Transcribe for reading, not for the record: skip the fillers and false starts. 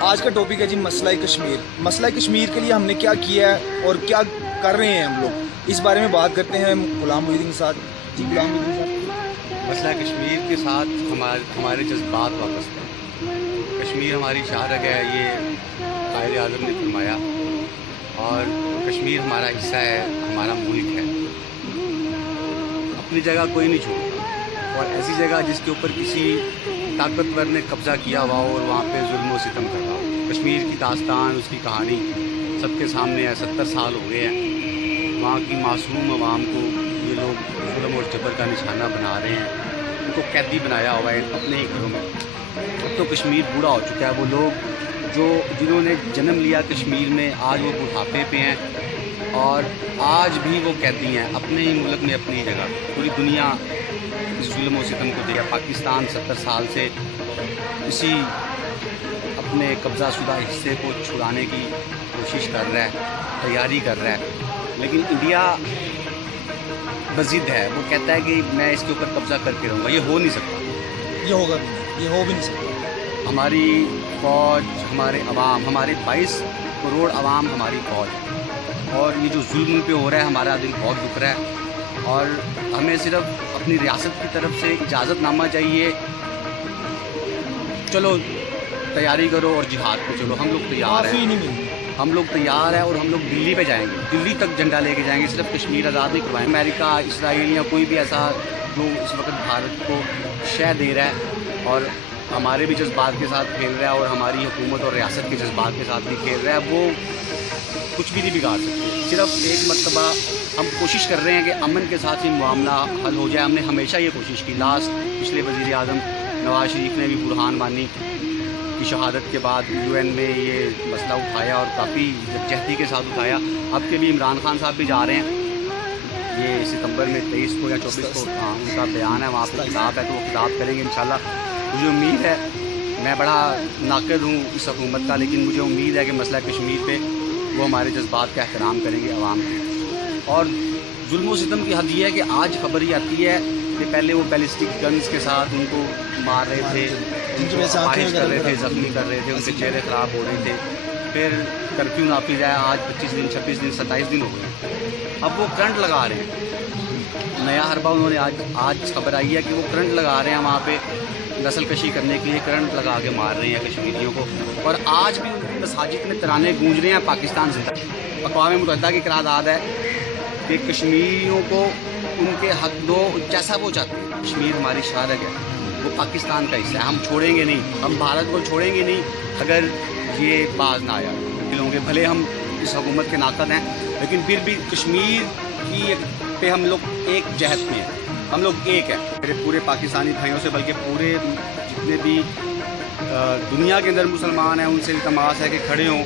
آج کا ٹاپک ہے جی مسئلہ کشمیر۔ مسئلہ کشمیر کے لیے ہم نے کیا کیا ہے اور کیا کر رہے ہیں ہم لوگ، اس بارے میں بات کرتے ہیں غلام محی الدین کے ساتھ۔ جی غلام محی الدین صاحب، مسئلہ کشمیر کے ساتھ ہمارے جذبات واپس ہیں۔ کشمیر ہماری شاہرگ ہے، یہ قائد اعظم نے فرمایا، اور کشمیر ہمارا حصہ ہے، ہمارا ملک ہے۔ اپنی جگہ کوئی نہیں چھوڑتا، اور ایسی جگہ جس کے اوپر کسی طاقتور نے قبضہ کیا ہوا ہو اور وہاں پہ ظلم و ستم کر رہا ہو۔ کشمیر کی داستان، اس کی کہانی سب کے سامنے ہے۔ 70 سال ہو گئے ہیں، وہاں کی معصوم عوام کو یہ لوگ ظلم اور جبر کا نشانہ بنا رہے ہیں، ان کو قیدی بنایا ہوا ہے اپنے ہی گھروں میں۔ اب تو کشمیر بوڑھا ہو چکا ہے۔ وہ لوگ جنہوں نے جنم لیا کشمیر میں، آج وہ بڑھاپے پہ ہیں، اور آج بھی وہ قیدی ہیں اپنے ہی ملک میں، اپنی جگہ۔ پوری دنیا اس ظلم و ستم کو دیا۔ پاکستان 70 سال سے اسی اپنے قبضہ شدہ حصے کو چھڑانے کی کوشش کر رہا ہے، تیاری کر رہا ہے، لیکن انڈیا بضد ہے۔ وہ کہتا ہے کہ میں اس کے اوپر قبضہ کر کے رہوں گا۔ یہ ہو نہیں سکتا، یہ ہوگا بھی نہیں، یہ ہو بھی نہیں سکتا۔ ہماری فوج، ہمارے عوام، ہمارے 22 کروڑ عوام ہماری فوج، اور یہ جو ظلم پہ ہو رہا ہے، ہمارا دل بہت دکھ رہا ہے، اور ہمیں صرف اپنی ریاست کی طرف سے اجازت نامہ چاہیے۔ چلو تیاری کرو اور جہاد پہ چلو، ہم لوگ تیار معافی ہیں، نہیں ملتی۔ ہم لوگ تیار ہیں، اور ہم لوگ دلی پہ جائیں گے، دلی تک جھنڈا لے کے جائیں گے، صرف کشمیر آزاد نہیں کروائیں۔ امریکہ، اسرائیل یا کوئی بھی ایسا جو اس وقت بھارت کو شے دے رہا ہے اور ہمارے بھی جذبات کے ساتھ کھیل رہا ہے، اور ہماری حکومت اور ریاست کے جذبات کے ساتھ بھی کھیل رہا ہے، وہ کچھ بھی نہیں بگاڑ سکتے۔ صرف ایک مرتبہ ہم کوشش کر رہے ہیں کہ امن کے ساتھ ہی معاملہ حل ہو جائے۔ ہم نے ہمیشہ یہ کوشش کی۔ پچھلے وزیر اعظم نواز شریف نے بھی برہان وانی کی شہادت کے بعد UN میں یہ مسئلہ اٹھایا، اور کافی یکجہتی کے ساتھ اٹھایا۔ اب کے بھی عمران خان صاحب بھی جا رہے ہیں، یہ ستمبر میں 23 کو یا 24 کو ان کا بیان ہے، وہاں پہ خطاب ہے، تو وہ خطاب کریں گے انشاءاللہ۔ مجھے امید ہے، میں بڑا ناقد ہوں اس حکومت کا، لیکن مجھے امید ہے کہ مسئلہ کشمیر پہ وہ ہمارے جذبات کا احترام کریں گے عوام کے۔ اور ظلم و ستم کی حد یہ ہے کہ آج خبر یہ آتی ہے کہ پہلے وہ بیلسٹک گنز کے ساتھ ان کو مار رہے تھے، ان کو فائش کر رہے تھے، زخمی کر رہے تھے، ان کے چہرے خراب ہو رہے تھے۔ پھر کرفیو نافذ ہے، آج 25 دن، 26 دن، 27 دن ہو گئے، اب وہ کرنٹ لگا رہے ہیں۔ نیا حربہ انہوں نے آج خبر آئی ہے کہ وہ کرنٹ لگا رہے ہیں، وہاں پہ نسل کشی کرنے کے لیے کرنٹ لگا کے مار رہے ہیں کشمیریوں کو، اور آج بھی ان کی مساجد میں ترانے گونج رہے ہیں پاکستان زندہ۔ اقوام متحدہ کی قرارداد ہے کہ کشمیریوں کو ان کے حق دو جیسا وہ چاہتے ہیں۔ کشمیر ہماری شاہرگ ہے، وہ پاکستان کا حصہ ہے، ہم چھوڑیں گے نہیں، ہم بھارت کو چھوڑیں گے نہیں اگر یہ باز نہ آیا کھلوں گے۔ بھلے ہم اس حکومت کے ناقد ہیں، لیکن پھر بھی کشمیر کی پہ ہم لوگ ایک جہت میں ہیں، ہم لوگ ایک ہیں۔ میرے پورے پاکستانی بھائیوں سے، بلکہ پورے جتنے بھی دنیا کے اندر مسلمان ہیں، ان سے التماس ہے کہ کھڑے ہوں